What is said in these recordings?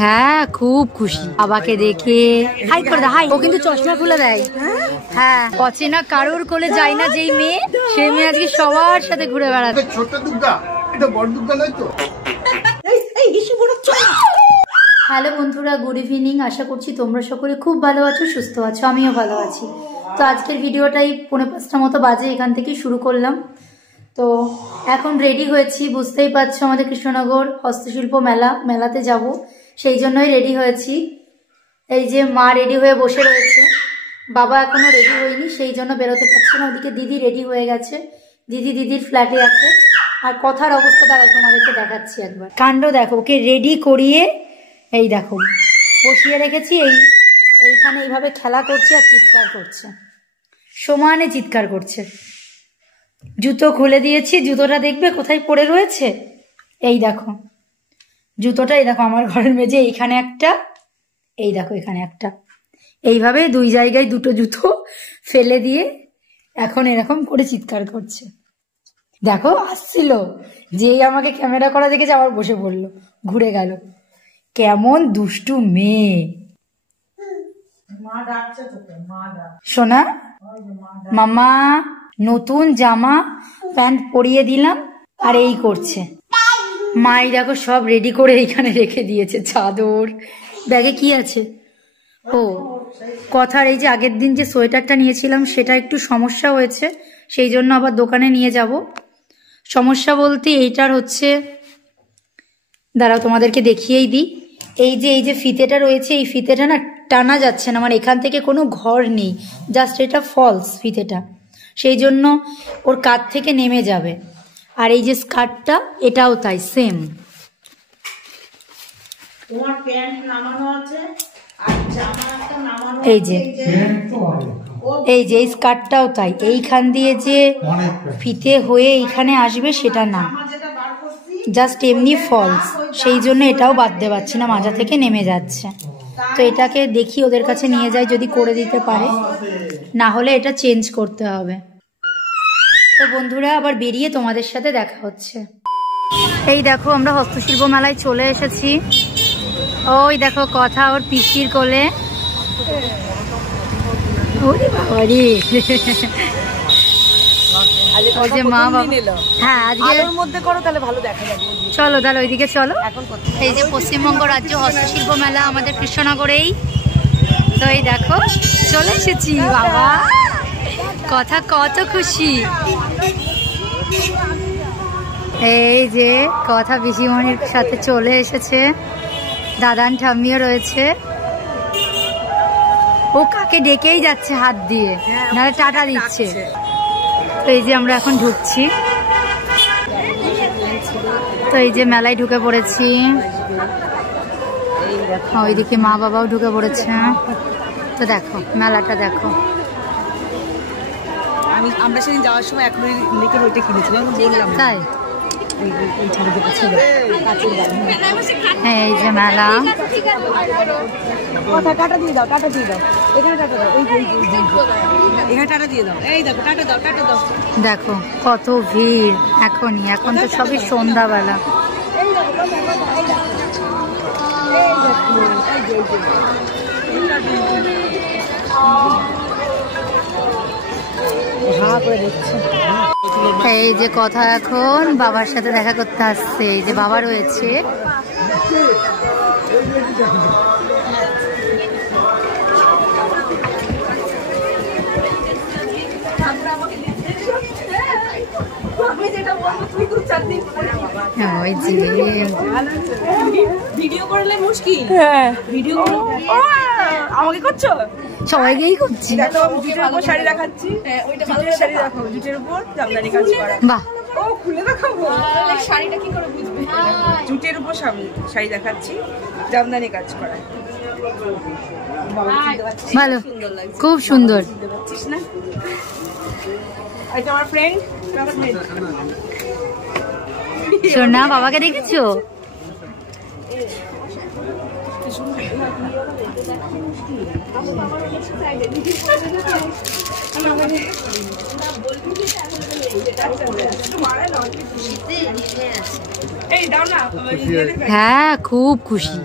হ্যাঁ খুব খুশি বাবাকে দেখে। হাই করে দে হাই। ও কিন্তু চশমা খুলে দেয়। হ্যাঁ অচেনা কারোর কোলে যায় না যেই মেয়ে, সেই মেয়ে আজকে সবার সাথে ঘুরে বেড়াচ্ছে। ছোট দুর্গা, এটা বড় দুর্গা নয় তো। হ্যালো বন্ধুরা, গুড ইভিনিং। আশা করছি তোমরা সকলে খুব ভালো আছো, সুস্থ আছো, আমিও ভালো আছি। তো আজকের ভিডিওটাই 4:45 মতো বাজে, এখান থেকে শুরু করলাম। তো এখন রেডি হয়েছি, বুঝতেই পারছো আমাদের কৃষ্ণনগর হস্তশিল্প মেলাতে যাব, সেই জন্যই রেডি হয়েছি। এই যে মা রেডি হয়ে বসে রয়েছে, বাবা এখনো রেডি হয়নি, সেই জন্য বেরোতে পারছে না। ওদিকে দিদি রেডি হয়ে গেছে, দিদির ফ্ল্যাটে আছে। আর কথার অবস্থা দাঁড়াও তোমাদেরকে দেখাচ্ছি একবার। কাণ্ড দেখো, ওকে রেডি করিয়ে এই দেখো বসিয়ে রেখেছি। এইখানে এইভাবে খেলা করছে আর চিৎকার করছে, সমানে চিৎকার করছে। জুতো খুলে দিয়েছি, জুতোটা দেখবে কোথায় পড়ে রয়েছে। এই দেখো জুতোটা, এই দেখো আমার ঘরের মেঝে, এইখানে একটা, এই দেখো এখানে একটা। এইভাবে দুই জায়গায় দুটো জুতো ফেলে দিয়ে এখন এরকম করে চিৎকার করছে। দেখো আসছিল, যেই আমাকে ক্যামেরা করা দেখেছে আবার বসে পড়লো, ঘুরে গেল। কেমন দুষ্টু মেয়ে। সোনা মামা নতুন জামা প্যান্ট পরিয়ে দিলাম আর এই করছে। মাই দেখো সব রেডি করে এইখানে রেখে দিয়েছে, চাদর, ব্যাগে কি আছে। ও কথার এই যে আগের দিন যে সোয়েটারটা নিয়েছিলাম সেটা একটু সমস্যা হয়েছে, সেই জন্য আবার দোকানে নিয়ে যাব। সমস্যা বলতে এইটার হচ্ছে, দাঁড়াও তোমাদেরকে দেখিয়েই দিই। এই যে ফিতেটা রয়েছে, এই ফিতেটা না টানা যাচ্ছে না, মানে এখান থেকে কোনো ঘর নেই, জাস্ট এটা ফলস ফিতেটা, সেই জন্য ওর কাঁধ থেকে নেমে যাবে। আর এই যে স্কার্টটা এটাও তাই সেম। এই যে এই স্কার্টটাও তাই, এইখান দিয়ে যে ফিতে হয়ে এইখানে আসবে সেটা না, জাস্ট এমনি ফলস, সেই জন্য এটাও বাঁধতে পারছি না, মাজা থেকে নেমে যাচ্ছে। তো এটাকে দেখি ওদের কাছে নিয়ে যাই, যদি করে দিতে পারে, না হলে এটা চেঞ্জ করতে হবে। তো বন্ধুরা আবার বেরিয়ে তোমাদের সাথে দেখা হচ্ছে। এই দেখো আমরা হস্তশিল্প মেলায় চলে এসেছি। ওই দেখো কথা ওর পিসির কোলে। ওরে বাবা রে, ওই যে মা বাবা। হ্যাঁ আজকের মধ্যে করো তাহলে ভালো দেখা যাবে। চলো তাহলে ওইদিকে চলো। এই যে পশ্চিমবঙ্গ রাজ্য হস্তশিল্প মেলা আমাদের কৃষ্ণনগরেই। তো এই দেখো চলে এসেছি। বাবা কথা কত খুশি। এই যে কথা পিসিমণির সাথে চলে এসেছে, দাদান ঠাম্মিও রয়েছে। ও কাকে ডেকেই যাচ্ছে হাত দিয়ে, নাহলে টাটা দিচ্ছে। তো এই যে আমরা এখন ঢুকছি, তো এই যে মেলায় ঢুকে পড়েছি। ওইদিকে মা বাবাও ঢুকে পড়েছে। তো দেখো মেলাটা দেখো। আমরা সেদিন যাওয়ার সময় এক লিটার ওইটা কিনেছিলাম, বললাম তাই। এই যে মেলা, টাটা দিয়ে দাও, টাটা দিয়ে দাও, এখানে টাটা দাও, এখানে টাটা দিয়ে দাও, এই দেখো টাটা দাও, টাটা দাও। দেখো কত ভিড় এখনই, এখন তো সবই সন্ধ্যাবেলা। এই যে কথা এখন বাবার সাথে দেখা করতে আসছে, এই যে বাবা রয়েছে। ভিডিও করলে মুশকিল, ভিডিও আমাকে করছো, সবাইকেই করছি। জুটের উপর শাড়ি দেখাচ্ছি, জুটের শাড়ি দেখো, জুটের উপর জামদানি কাজ করা। বাহ, ও খুলে দেখাবো শাড়িটা কি করে বুঝবে। জুটের উপর শাড়ি দেখাচ্ছি, জামদানি কাজ করা। ভালো, খুব সুন্দর। না এটা আমার ফ্রেন্ড সোনা, বাবাকে দেখেছো? হ্যাঁ খুব খুশি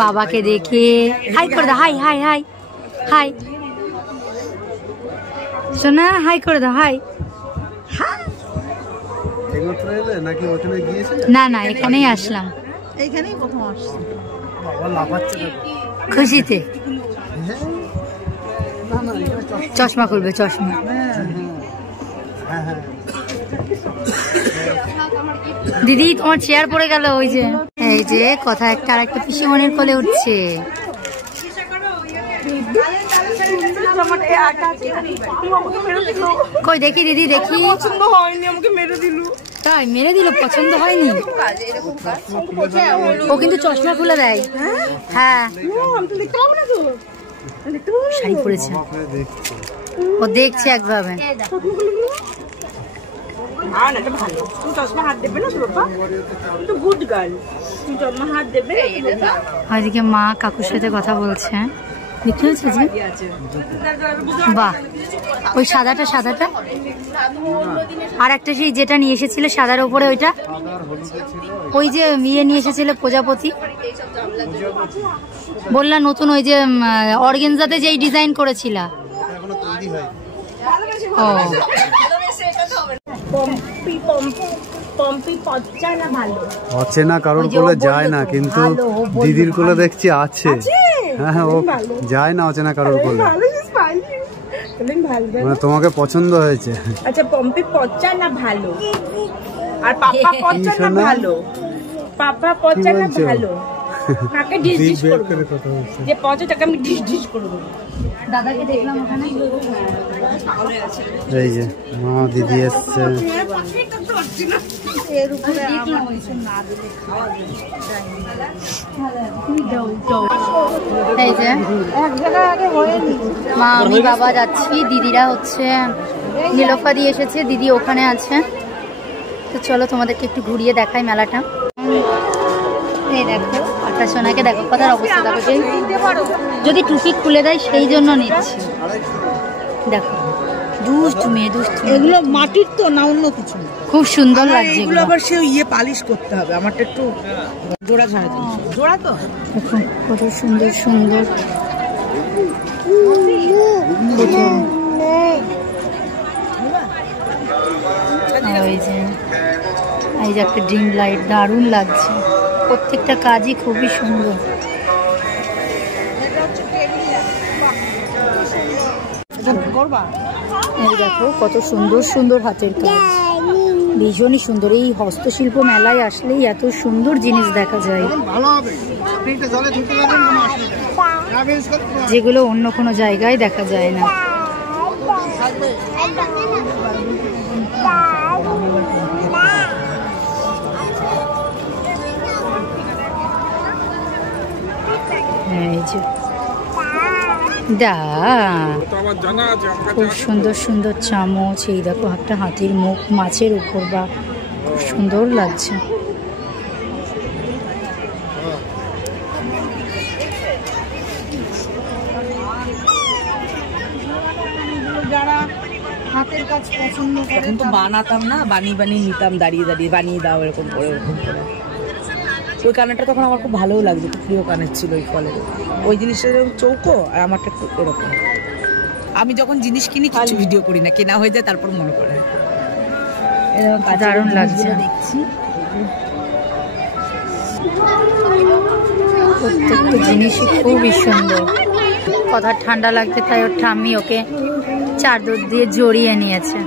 বাবাকে দেখে। হাই করে দাও, হাই হাই হাই হাই সোনা, হাই করে দাও, হাই। না না, এখানেই আসলাম, খুশিতে। চশমা খুলবে, চশমা। দিদি তোমার চেয়ার পড়ে গেল। ওই যে এই যে কথা একটা আর একটা পিসিমণির কোলে উঠছে। কই দেখি দিদি, দেখি। পছন্দ হয়নি, আমাকে মেরে দিল। তাই মেরে দিল? পছন্দ হয়নি? ও কিন্তু চশমা খুলে দেয়। হ্যাঁ, শাড়ি পরেছে, ও দেখছে একভাবে। ওইদিকে মা কাকুর সাথে কথা বলছে, দেখতে হচ্ছে যে বাহ, ওই সাদাটা সাদাটা আর একটা সেই যেটা নিয়ে এসেছিল সাদার উপরে, ওইটা ওই যে ইয়ে নিয়ে এসেছিল প্রজাপতি বললা নতুন, ওই যে অর্গেনজাতে যেই ডিজাইন করেছিল। ও অচেনা কারোর কোলে যায় না, কিন্তু দিদির কোলে দেখছি আছে। হ্যাঁ, ও যায় না অচেনা কারোর কোলে। মানে তোমাকে পছন্দ হয়েছে। আচ্ছা, পম্পি পচা না ভালো, আর পাপা পচা না ভালো? পাপা পচা না ভালো? কাকে ডিশ ডিশ করব? যে পচা তাকে আমি ডিশ ডিশ করব। দাদাকে দেখলাম ওখানে। এই যে মা দিদি এসছে। এই যে মা আমি বাবা যাচ্ছি, দিদিরা হচ্ছে নীলোফা দিয়ে এসেছে, দিদি ওখানে আছে। তো চলো তোমাদেরকে একটু ঘুরিয়ে দেখাই মেলাটা। এই দেখো আকাশ সোনাকে দেখো, কথার অবস্থা দেখো, যদি টুপি খুলে দেয় সেই জন্য নিচ্ছি। দেখো দুষ্টু মেয়ে, দুষ্টু। এগুলো মাটির তো না অন্য কিছু? খুব সুন্দর লাগছে এগুলো। আবার সে ইয়ে পালিশ করতে হবে, আমারটা একটু জোড়া ছাড়া দিন। জোড়া তো দেখো কত সুন্দর সুন্দর। এই যে একটা ড্রিম লাইট, দারুণ লাগছে, প্রত্যেকটা কাজই খুবই সুন্দর। এই দেখো কত সুন্দর সুন্দর হাতের কাজ, ভীষণই সুন্দর। এই হস্তশিল্প মেলায় আসলেই এত সুন্দর জিনিস দেখা যায়, যেগুলো অন্য কোনো জায়গায় দেখা যায় না। এই যে খুব সুন্দর সুন্দর চামচ। এই দেখো একটা হাতির মুখ মাছের উপর, বা খুব সুন্দর লাগছে। যারা হাতের কাজ পছন্দ করে, কিন্তু বানাতাম না, বানিয়ে বানিয়ে নিতাম, দাঁড়িয়ে দাঁড়িয়ে বানিয়ে দাও এরকম করে। ওই কানেরটা তখন আমার খুব ভালোও লাগছে, খুব প্রিয় কানের ছিল ওই ফলের। ওই জিনিসটা যেরকম চৌকো, আর আমারটা একটু এরকম। আমি যখন জিনিস কিনি কিছু ভিডিও করি না, কেনা হয়ে যায় তারপর মনে পড়ে। দারুণ লাগছে দেখছি, প্রত্যেকটা জিনিসই খুবই সুন্দর। কথা ঠান্ডা লাগতে, তাই ওর ঠাম্মি ওকে চাদর দিয়ে জড়িয়ে নিয়েছে।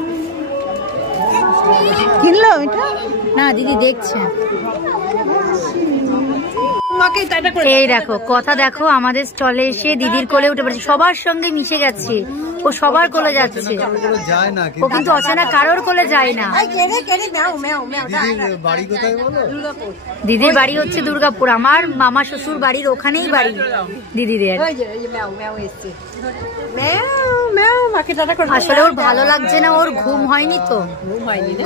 কিনলো এটা? না দিদি দেখছে। এই দেখো কথা দেখো, আমাদের স্টলে এসে দিদির কোলে উঠে পড়েছে, সবার সঙ্গে মিশে গেছে, ও সবার কোলে যাচ্ছে। ও কিন্তু অচেনা কারোর কোলে যায় না। দিদির বাড়ি হচ্ছে দুর্গাপুর, আমার মামা শ্বশুর বাড়ির ওখানেই বাড়ি দিদিদের। আসলে ওর ভালো লাগছে না, ওর ঘুম হয়নি তো,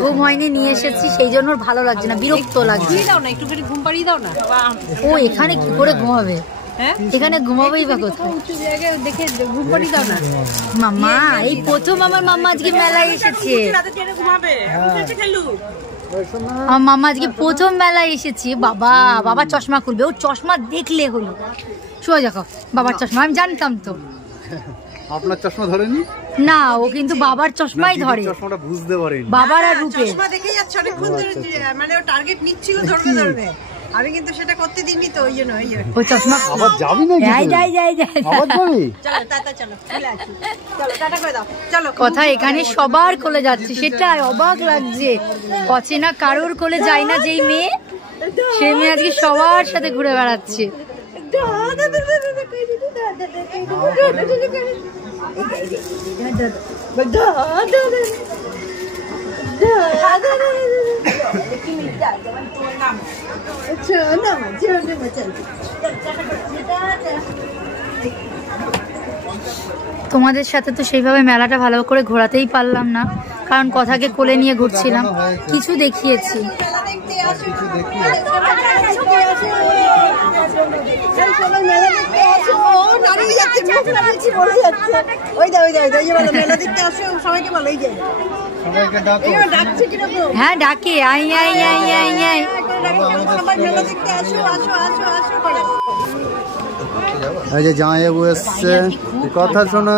ঘুম হয়নি, নিয়ে এসেছি সেই জন্য ওর ভালো লাগছে না, বিরক্ত লাগছে। একটুখানি ঘুম পাড়িয়ে দাও না। ও এখানে কি করে ঘুমাবে? এখানে ঘুমাবোই বা কোথায়? দেখে ঘুম পাড়ি দাও না মামা এই প্রথম আমার মামা আজকে মেলায় এসেছে। আমার মামা আজকে প্রথম মেলায় এসেছে। বাবা বাবা চশমা খুলবে, ও চশমা দেখলে হলো। শুয়ে দেখো বাবার চশমা, আমি জানতাম তো। আপনার চশমা ধরেনি? না, ও কিন্তু বাবার চশমাই ধরে। চশমাটা বুঝতে পারেনি। বাবার আর রূপে চশমা দেখে যাচ্ছে অনেকক্ষণ ধরে, মানে ও টার্গেট নিচ্ছিল ধরবে ধরবে, আমি কিন্তু সেটা করতে দিইনি তো, ওই জন্য ও চশমা আবার যাবি না? যাই যাই যাই যাই। আবার যাবি? চলো টাটা, চলো চলে আসি, চলো টাটা করে দাও, চলো। কথা এখানে সবার কোলে যাচ্ছে, সেটাই অবাক লাগছে। অচেনা কারোর কোলে যায় না যেই মেয়ে, সেই মেয়ে আজকে সবার সাথে ঘুরে বেড়াচ্ছে। তোমাদের সাথে তো সেইভাবে মেলাটা ভালো করে ঘোরাতেই পারলাম না, কারণ কথাকে কোলে নিয়ে ঘুরছিলাম। কিছু দেখিয়েছি। হ্যাঁ ডাকে, I I I I I. এই যে জামাইবাবু এসছে, কথা শোনা।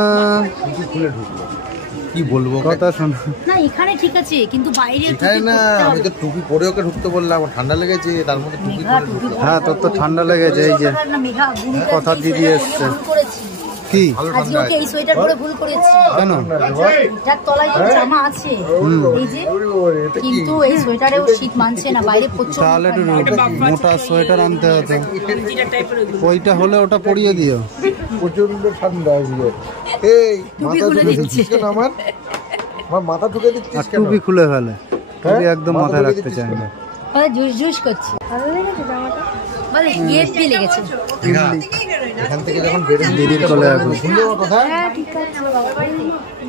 কি বলবো, কথা শোনা। না এখানে ঠিক আছে, কিন্তু বাইরে এখানে না, আমি তো টুপি পরে ওকে ঢুকতে বললাম, আমার ঠান্ডা লেগেছে, তার মধ্যে টুপি পরে ঢুকতে। হ্যাঁ তোর তো ঠান্ডা লেগেছে। এই যে কথা দিদি এসছে। কি আজকে ওকে এই সোয়েটার পরে ভুল করেছি। কেন? যার তলায় তো জামা আছে এই যে, কিন্তু এই সোয়েটারে ও শীত মানছে না, বাইরে প্রচুর। তাহলে একটু মোটা সোয়েটার আনতে হতো। ওইটা হলে ওটা পরিয়ে দিও। প্রচন্ড ঠান্ডা আজকে। এই মাথা ঢুকে দিচ্ছিস কেন আমার মাথা ঢুকে দিচ্ছিস কেন? টুপি খুলে ফেলে, টুপি একদম মাথায় রাখতে চায় না। জুস জুস করছে। ভালো লেগেছে জামাটা? বলে ইয়েপি লেগেছে। এখান থেকে যখন বেরোন দিদির কোলে এখন। হ্যাঁ ঠিক আছে, আমার বাবার বাড়িতে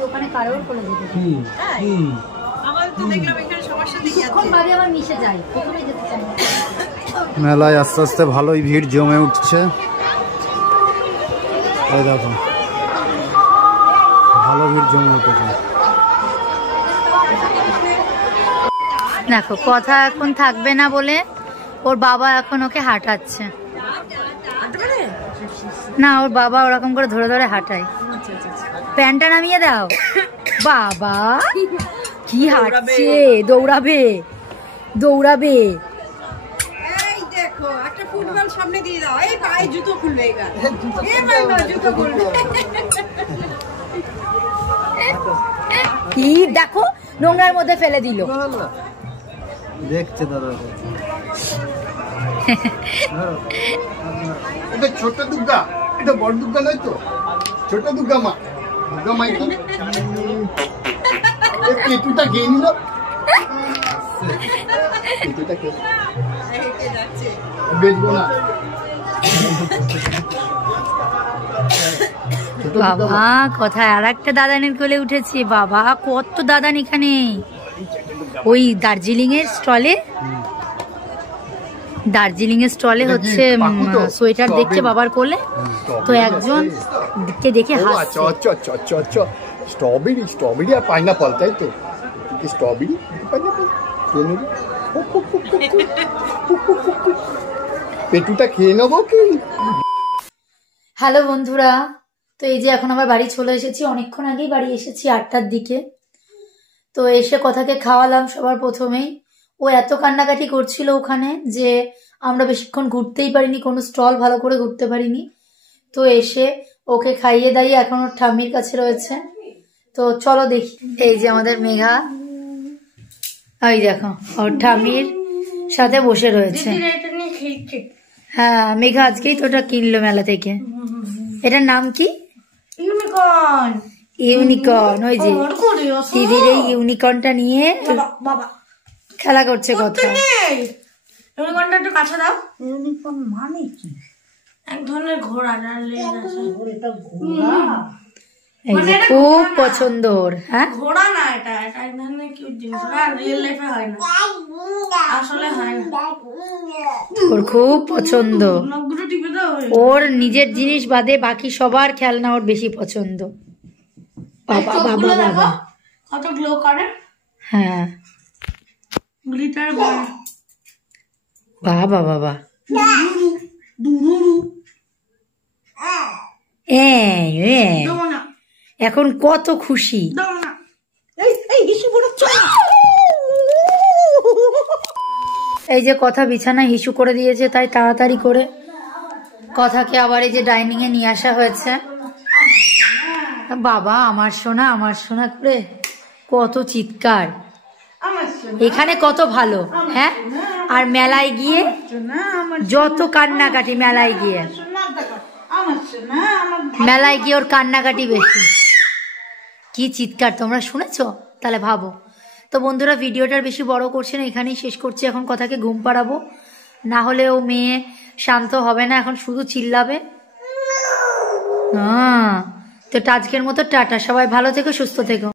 ওখানে কারোর কোলে যেতে। কিছুক্ষণ বাদে আবার মিশে যায়, প্রথমে যেতে চাই না। মেলায় আস্তে আস্তে ভালোই ভিড় জমে উঠছে। এই দেখো ভালো ভিড় জমে উঠেছে। দেখো কথা এখন থাকবে না বলে ওর বাবা এখন ওকে হাঁটাচ্ছে। না ওর বাবা ওরকম করে ধরে ধরে হাঁটায়। প্যান্টটা নামিয়ে দাও। বাবা কি হাঁটছে, দৌড়াবে দৌড়াবে। এই দেখো একটা ফুটবল সামনে দিয়ে দাও, এই পায়ে জুতো খুলবে, জুতো খুলবে। কি দেখো নোংরার মধ্যে ফেলে দিল। দেখছে দাদা। এটা ছোট দুর্গা, এটা বড় দুর্গা নয় তো? ছোট দুর্গা মা, দুর্গা মাই কি পেটুটা খেয়ে নিল। বেচবো না। বাবা কোথায় আর একটা দাদানের কোলে উঠেছে। বাবা কত দাদান এখানে। ওই দার্জিলিং এর স্টলে, দার্জিলিং এর স্টলে হচ্ছে সোয়েটার দেখছে বাবার কোলে, তো একজন কে দেখে হাসছে। স্ট্রবেরি, স্ট্রবেরি আর পাইনাপল, তাই তো? স্ট্রবেরি পাইনাপল পেটুটা খেয়ে নেবো কি? হ্যালো বন্ধুরা, তো এই যে এখন আবার বাড়ি চলে এসেছি। অনেকক্ষণ আগেই বাড়ি এসেছি, 8টার দিকে। তো এসে কথাকে খাওয়ালাম সবার প্রথমেই। ও এত কান্নাকাটি করছিল ওখানে যে আমরা বেশিক্ষণ ঘুরতেই পারিনি, কোনো স্টল ভালো করে ঘুরতে পারিনি। তো এসে ওকে খাইয়ে দাইয়ে এখন ওর ঠাম্মির কাছে রয়েছে। তো চলো দেখি। এই যে আমাদের মেঘা, ওই দেখো ওর ঠাম্মির সাথে বসে রয়েছে। হ্যাঁ মেঘা আজকেই তো ওটা কিনলো মেলা থেকে। এটার নাম কি? ইউনিকর্ন। ইউনিকর্ন। ওই যে দিদির এই ইউনিকর্নটা নিয়ে খেলা করছে। কথা ইউনিকর্নটা একটু কাছে দাও। ইউনিকর্ন মানে কি? এক ধরনের ঘোড়া, যার লেজ আছে। এই যে খুব পছন্দ ওর। হ্যাঁ ঘোড়া না, এটা এটা এখানে কিউট জিনিস, রিয়েল লাইফে হয় না, আসলে হয় না। ওর খুব পছন্দ, নখগুলো টিপে দাও। ওর নিজের জিনিস বাদে বাকি সবার খেলনা ওর বেশি পছন্দ। বাবা বাবা বাবা, কত গ্লো করে। হ্যাঁ গ্লিটার বাবা বাবা, দুরুরু দাও না, এখন কত খুশি। দাও না। এই যে কথা বিছানা হিসু করে দিয়েছে, তাই তাড়াতাড়ি করে কথাকে আবার এই যে ডাইনিং এ নিয়ে আসা হয়েছে। বাবা আমার সোনা করে কত চিৎকার, এখানে কত ভালো। হ্যাঁ আর মেলায় গিয়ে যত কান্নাকাটি, মেলায় গিয়ে ওর কান্নাকাটি বেশি, কি চিৎকার তোমরা শুনেছো? তাহলে ভাবো। তো বন্ধুরা ভিডিওটার বেশি বড় করছে না, এখানেই শেষ করছি। এখন কথাকে ঘুম পাড়াবো, না হলে ও মেয়ে শান্ত হবে না, এখন শুধু চিল্লাবে। তো আজকের মতো টাটা, সবাই ভালো থেকো, সুস্থ থেকো।